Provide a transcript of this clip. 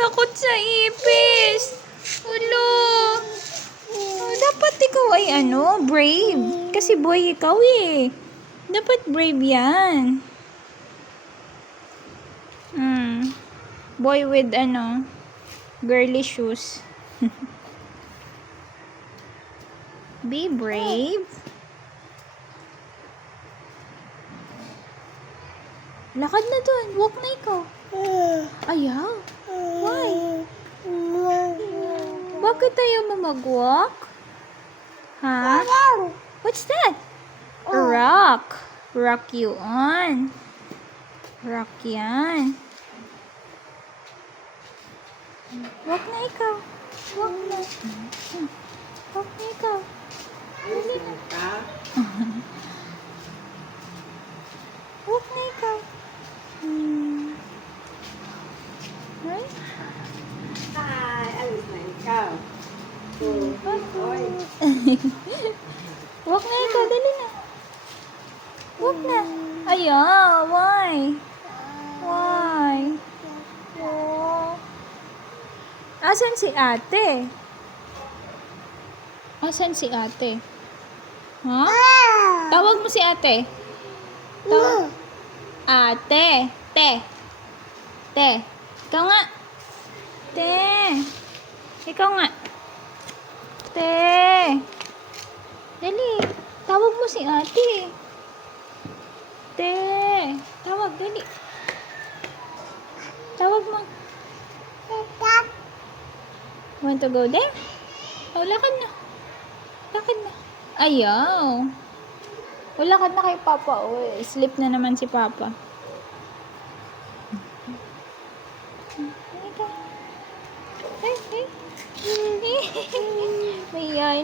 takot sa ipis. Ulo. Oh, dapat ikaw ay brave. Kasi boy ikaw eh. Dapat brave yan. Boy with girly shoes. Be brave. Lakad na dun. Walk na ikaw. Ayaw. Why? Bakit ayaw mo mag-walk? Ha? What's that? A rock. Rock you on. Rock yan. Walk na ikaw. Walk na. Walk na ikaw. Dali na. Walk na ikaw. Right? Alis na ikaw. Walk na ikaw. Dali na. Walk na. Ayaw. Why? Why? Oh. Asan si ate? Asan si ate? Ha? Tawag mo si ate. Tawag. Ate. Te. Te. Ikaw nga. Te. Ikaw nga. Te. Dali. Tawag mo si ate. Te. Tawag. Dali. Tawag mo. Want to go there? Oh, lakad na. Lakad na. Ayaw. O, lakad na kay Papa. O, sleep na naman si Papa. Ay, ay. May yan.